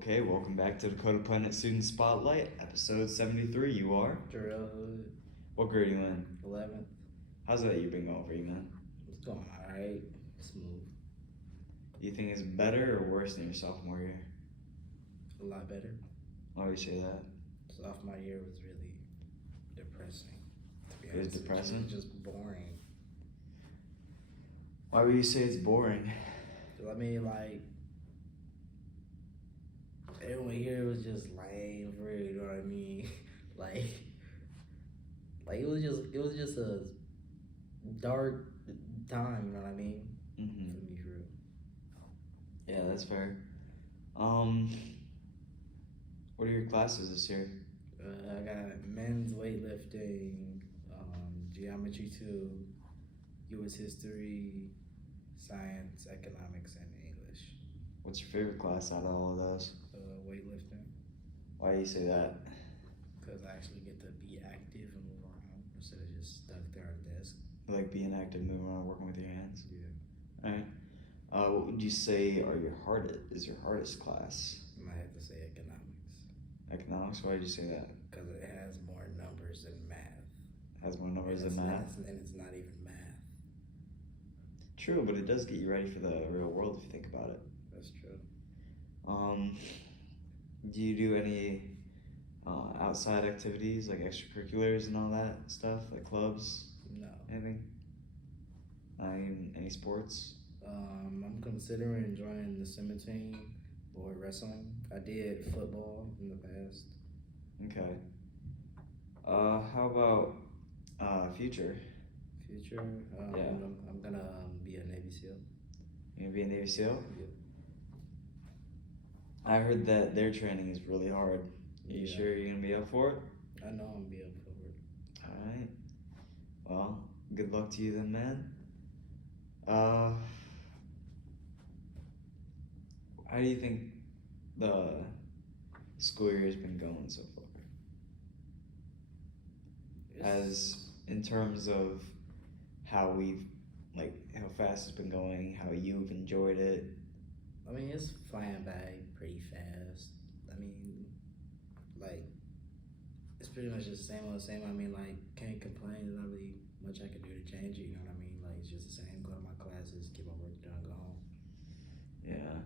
Okay, welcome back to Dakota Planet Student Spotlight, episode 73. You are? Jerell, What grade are you in? 11th. How's that year been going for you, man? It's going alright. Smooth. Do you think it's better or worse than your sophomore year? A lot better. Why do you say that? Sophomore year was really depressing. To be It was honest, depressing? It was just boring. Why would you say it's boring? I mean, like, everyone here was just lame, for real, you know what I mean? like it was just a dark time, you know what I mean? Mm-hmm. For me, for real. Yeah, that's fair. What are your classes this year? I got men's weightlifting, geometry 2, U.S. history, science, economics, and English. What's your favorite class out of all of those? Weightlifting, Why do you say that? because I actually get to be active and move around instead of just stuck there at a desk. You like being active, moving around, working with your hands? Yeah. Alright. What would you say is your hardest class? I might have to say economics, Economics? Why did you say that? because it has more numbers than math. Has more numbers And than it's math? not- and it's not even math. True, but it does get you ready for the real world if you think about it. That's true. Do you do any outside activities like extracurriculars and all that stuff, like clubs, No. anything? Any sports? I'm considering joining the swim team or wrestling. I did football in the past. Okay. How about future? Future, Yeah. I'm gonna be a Navy SEAL. You gonna be a Navy SEAL? Yeah. I heard that their training is really hard. Are you Yeah. sure you're gonna be up for it? I know I'm gonna be up for it. Alright. Well, good luck to you then, man. How do you think the school year has been going so far? As in terms of how how fast it's been going, how you've enjoyed it. I mean, it's flying by pretty fast. I mean, like, it's pretty much just the same old same. I mean, like, can't complain. There's not really much I can do to change it, you know what I mean? Like, it's just the same. Go to my classes, get my work done, go home. Yeah.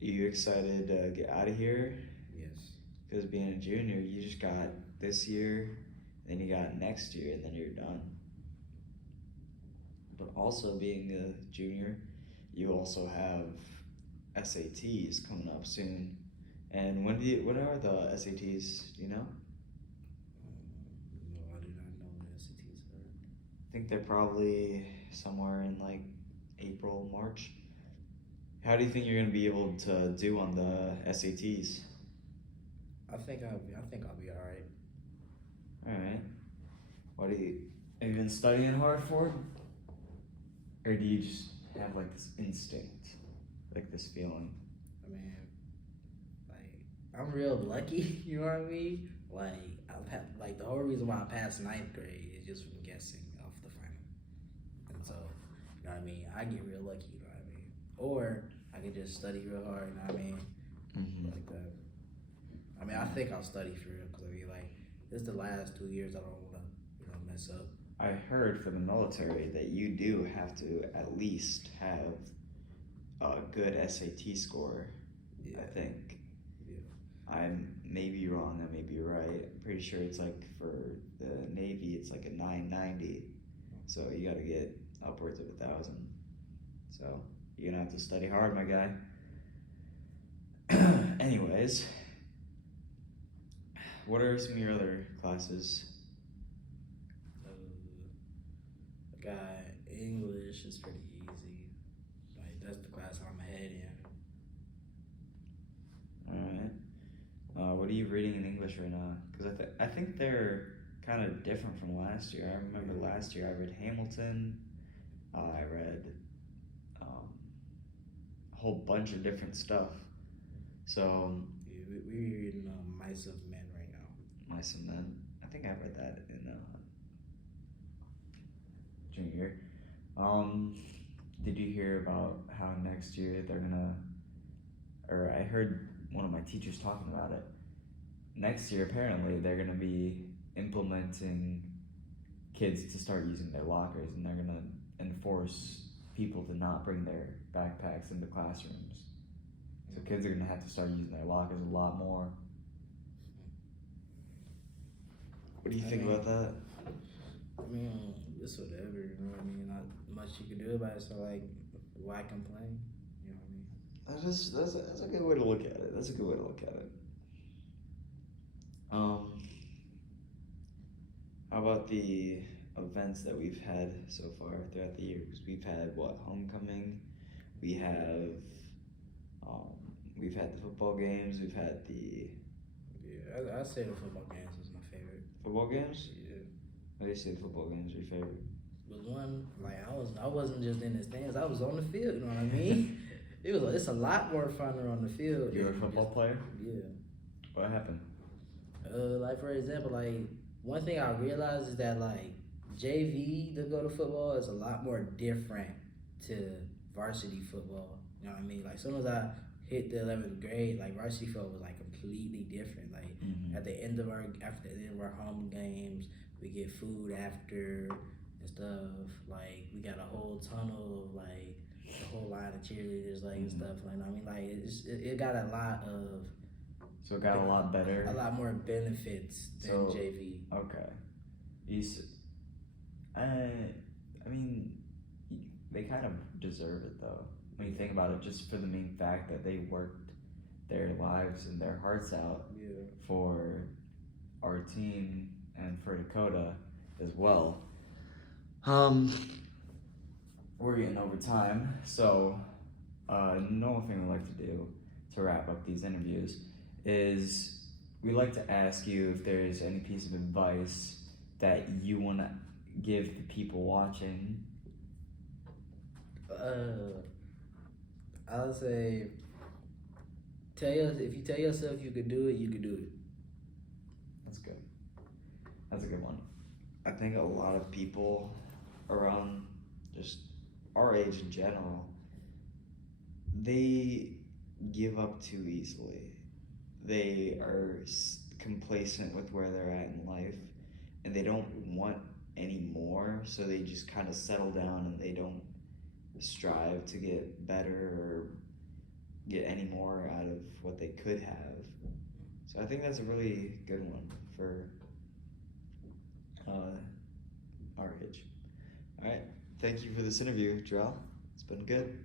Are you excited to get out of here? Yes. Because being a junior, you just got this year, then you got next year, and then you're done. But also being a junior, you also have SATs coming up soon. And when are the SATs? Do you know? No, I do not know what SATs are. I think they're probably somewhere in like April, March. How do you think you're gonna be able to do on the SATs? I think I'll be all right. All right. Have you been studying hard for it, or do you just have like this instinct, like this feeling? I mean, like, I'm real lucky, you know what I mean? Like, like, the whole reason why I passed ninth grade is just from guessing off the final. And so, you know what I mean? I get real lucky, you know what I mean? Or I can just study real hard, you know what I mean? Mm-hmm. Like that. I mean, I think I'll study for real, because I mean, like, this is the last 2 years I don't want to, mess up. I heard for the military that you do have to at least have a good SAT score. Yeah. I think. Yeah. I may be wrong. I may be right. I'm pretty sure it's like for the Navy, it's like a 990. So you got to get upwards of 1,000. So you're gonna have to study hard, my guy. Anyways, what are some of your other classes? I got English is pretty easy. Like, that's the class I'm ahead in. All right. What are you reading in English right now? Because I think they're kind of different from last year. I remember last year I read Hamilton. I read a whole bunch of different stuff. So Yeah, we reading Mice of Men right now. Mice and Men. I think I read that in junior. Did you hear about how next year they're gonna, or I heard one of my teachers talking about it. Next year, apparently, they're gonna be implementing kids to start using their lockers, and they're gonna enforce people to not bring their backpacks into classrooms. So kids are gonna have to start using their lockers a lot more. What do you think about that? I mean, it's whatever, you know what I mean? Not much you can do about it, so like, why complain? You know what I mean? That's a good way to look at it. That's a good way to look at it. How about the events that we've had so far throughout the year? Because we've had homecoming, we have, we've had the football games, we've had the Yeah, I say the football games was my favorite. football games. Yeah. Why do you say the football games are your favorite? Was one like I wasn't just in the stands. I was on the field. You know what I mean? It's a lot more funner on the field. You're a football player. Yeah. What happened? Like for example, like one thing I realized is that like JV to go to football is a lot more different to varsity football. You know what I mean? Like as soon as I hit the 11th grade, like varsity football was like completely different. Like after the end of our home games, we get food after and stuff. Like we got a whole tunnel of like a whole line of cheerleaders like and stuff. Like I mean, like it got a lot of. So it got a lot better. A lot more benefits than JV. Okay. I mean, they kind of deserve it though. When you think about it, just for the main fact that they worked their lives and their hearts out for our team and for Dakota as well. We're getting over time, so another thing we like to do to wrap up these interviews is we like to ask you if there's any piece of advice that you want to give the people watching. I would say, if you tell yourself you could do it, you could do it. That's good. That's a good one. I think a lot of people around just our age in general, they give up too easily. They are complacent with where they're at in life, and they don't want any more, so they just kind of settle down and they don't strive to get better or get any more out of what they could have. So I think that's a really good one for our age. All right, thank you for this interview, Jerell. It's been good.